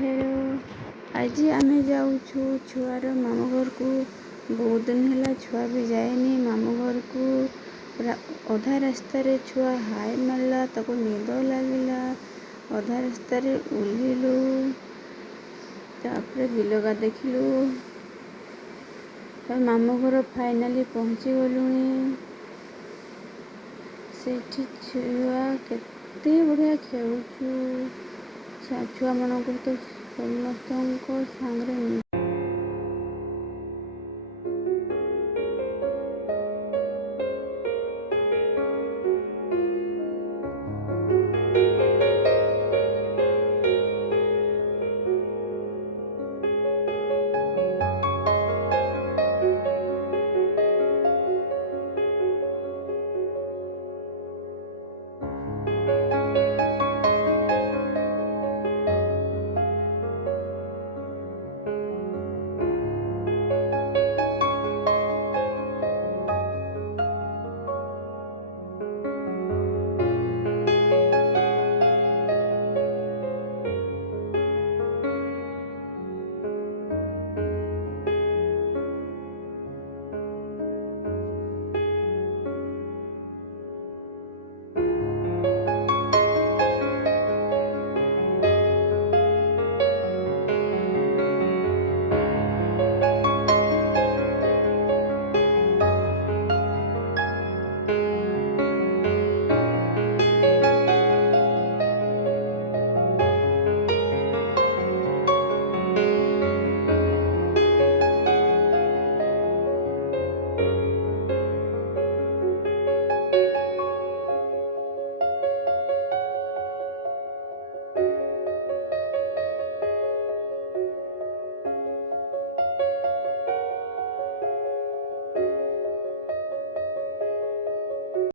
Hello आज आमे जाऊछु छुआर मामू घर को। बहुत दिन है छुआ भी जाएनी मामू घर को। अधा रास्ता रे छुआ हाय मारला ताको निद लगिला। अधा रास्ता रे ओह्लैलु तापर बिलगा देखिलु। मामू घर फाइनाली पहुँची गलुनी। सेठी छुआ केते बढ़िया खेलुछु। छुआ मानक तो समस्त सांगरे